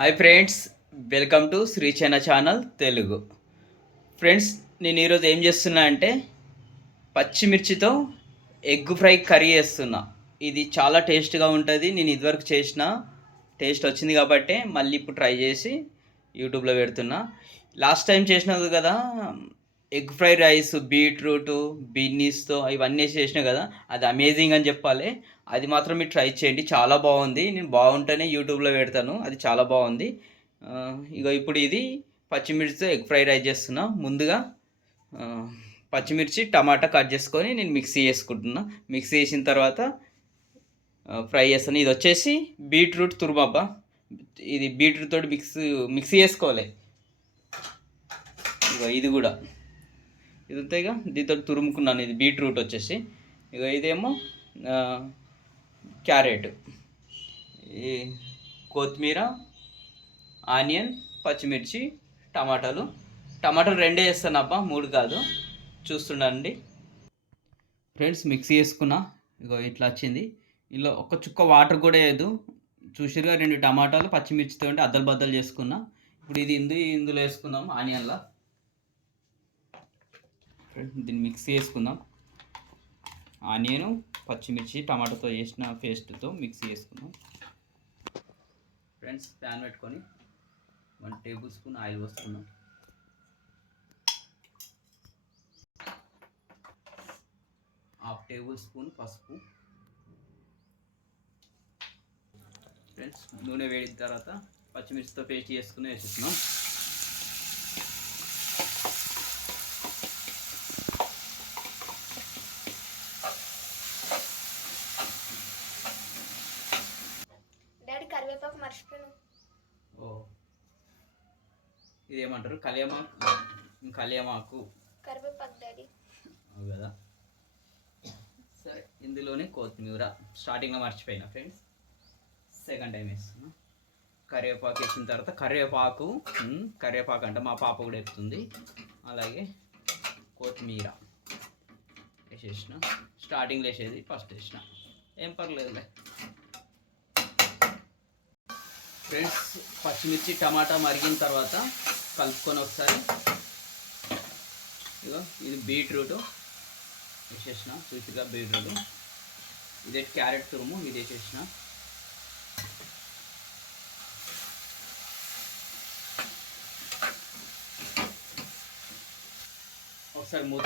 Hi friends, welcome to Sri China channel Telugu. Friends, నేను ఈరోజు ఏం చేస్తున్నా అంటే పచ్చిమిర్చితో ఎగ్ ఫ్రై కర్రీ చేస్తున్నా. ఇది చాలా టేస్ట్గా ఉంటుంది. నేను ఇదివరకు చేసిన టేస్ట్ వచ్చింది కాబట్టి మళ్ళీ ఇప్పుడు ట్రై చేసి యూట్యూబ్లో పెడుతున్నా. లాస్ట్ టైం చేసినది కదా ఎగ్ ఫ్రై రైస్, బీట్రూటు, బీనీస్తో ఇవన్నీ వేసి చేసినా కదా, అది అమేజింగ్ అని చెప్పాలి. అది మాత్రం మీరు ట్రై చేయండి, చాలా బాగుంది. నేను బాగుంటేనే యూట్యూబ్లో పెడతాను, అది చాలా బాగుంది. ఇక ఇప్పుడు ఇది పచ్చిమిర్చితో ఎగ్ ఫ్రై రైస్ చేస్తున్నా. ముందుగా పచ్చిమిర్చి టమాటా కట్ చేసుకొని నేను మిక్సీ చేసుకుంటున్నా. మిక్సీ చేసిన తర్వాత ఫ్రై చేస్తాను. ఇది వచ్చేసి బీట్రూట్ తురుమబ్బా. ఇది బీట్రూట్ తోటి మిక్సీ చేసుకోవాలి. ఇక ఇది కూడా ఇది ఉంటాయిగా, దీంతో తురుముకున్నాను. ఇది బీట్రూట్ వచ్చేసి. ఇక ఇదేమో క్యారెట్, ఈ కొత్తిమీర, ఆనియన్, పచ్చిమిర్చి, టమాటాలు రెండే వేస్తాను అబ్బా, 3 కాదు. చూస్తుండండి ఫ్రెండ్స్. మిక్సీ వేసుకున్నా, ఇగో ఇట్లా వచ్చింది. ఇలా ఒక చుక్క వాటర్ కూడా వేయదు. చూసిరుగా, 2 టమాటాలు పచ్చిమిర్చితో ఉంటే అద్దలు బద్దలు చేసుకున్నా. ఇప్పుడు ఇది ఇందులో వేసుకుందాం. ఆనియన్లా దీన్ని మిక్సీ వేసుకుందాం. ఆనియన్, పచ్చిమిర్చి, టమాటాతో చేసిన పేస్ట్తో మిక్సీ వేసుకుందాం. ఫ్రెండ్స్, ప్యాన్ పెట్టుకొని 1 టేబుల్ స్పూన్ ఆయిల్ పోసుకుందాం. హాఫ్ టేబుల్ స్పూన్ పసుపు. ఫ్రెండ్స్, నూనె వేడిన తర్వాత పచ్చిమిర్చితో పేస్ట్ చేసుకుని వేసేస్తున్నాం. కరివేపాకు మర్చిపోయాను. ఓ, ఇదేమంటారు? కలియమాకు కరివేపాకు డాడీ కదా. సరే, ఇందులోనే కొత్తిమీర స్టార్టింగ్లో మర్చిపోయినా ఫ్రెండ్స్, సెకండ్ టైం వేస్తున్నా. కరివేపాకు వేసిన తర్వాత కరివేపాకు అంటే మా పాప కూడా వేస్తుంది. అలాగే కొత్తిమీర వేసేసిన. స్టార్టింగ్లో వేసేది ఫస్ట్ వేసిన, ఏం పర్లేదులే. ఫ్రెండ్స్, పచ్చిమిర్చి టమాటా మరిగిన తర్వాత కలుపుకొని ఒకసారి. ఇగో ఇది బీట్రూట్ వేసేసిన. చూసిగా బీట్రూట్. ఇదే క్యారెట్ తురుము, ఇది వేసేసిన. ఒకసారి మూత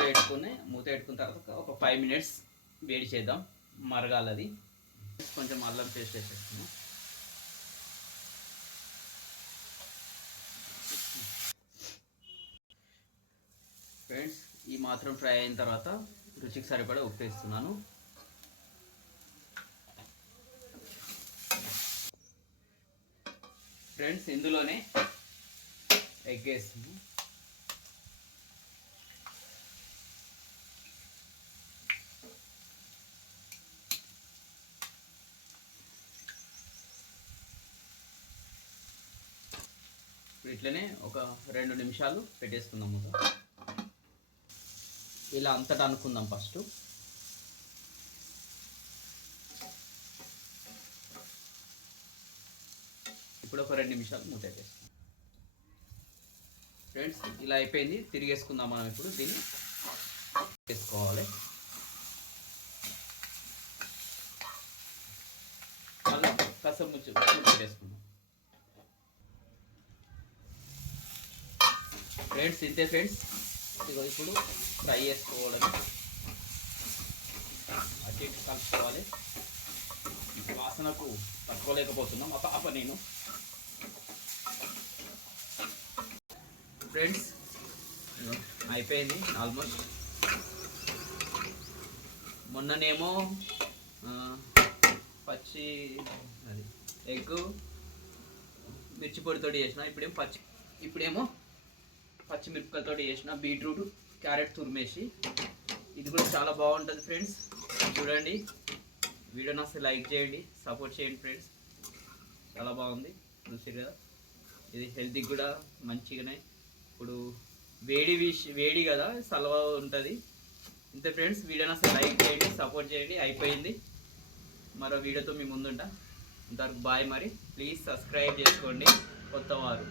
పెట్టుకున్న తర్వాత ఒక 5 minutes వేడి చేద్దాం, మరగాలది. కొంచెం అల్లం పేస్ట్ వేసేస్తున్నాం. ఫ్రెండ్స్, ఈ మాత్రం ఫ్రై అయిన తర్వాత రుచికి సరిపడా ఉప్పు వేస్తున్నాను. ఫ్రెండ్స్, ఇందులోనే ఎగ్ వేస్తున్నాను. ఇట్లనే ఒక 2 నిమిషాలు పెట్టేసుకుందాం. ఇలా అంతటా అనుకుందాం ఫస్ట్. ఇప్పుడు ఒక 2 నిమిషాలు మూత పెట్టేస్తాం. ఫ్రెండ్స్, ఇలా అయిపోయింది. తిరిగేసుకుందాం మనం. ఇప్పుడు దీన్ని వేసుకోవాలి. మళ్ళీ కసం పెట్టేసుకుందాం. ఫ్రెండ్స్, ఇంతే ఫ్రెండ్స్. ఇప్పుడు ఫ్రై చేసుకోవడం, అటు ఇటు కలుపుకోవాలి. వాసనకు తట్టుకోలేకపోతున్నాం మా పాప నేను. ఫ్రెండ్స్, అయిపోయింది ఆల్మోస్ట్. మొన్ననేమో ఎగ్ మిర్చి పొడితో చేసిన. ఇప్పుడేమో పచ్చిమిరపకాయలతో చేసిన బీట్రూట్ క్యారెట్ తురిమేసి. ఇది కూడా చాలా బాగుంటుంది ఫ్రెండ్స్. చూడండి, వీడియోని అసలు లైక్ చేయండి, సపోర్ట్ చేయండి ఫ్రెండ్స్. చాలా బాగుంది, చూసారు కదా. ఇది హెల్తీకి కూడా మంచిగానే. ఇప్పుడు వేడి కదా, సలవా ఉంటుంది. ఇంతే ఫ్రెండ్స్, వీడియోని అసలు లైక్ చేయండి, సపోర్ట్ చేయండి. అయిపోయింది. మరో వీడియోతో మీ ముందుంటా. ఇంతవరకు బాయ్. మరి ప్లీజ్ సబ్స్క్రైబ్ చేసుకోండి. కొత్తవారు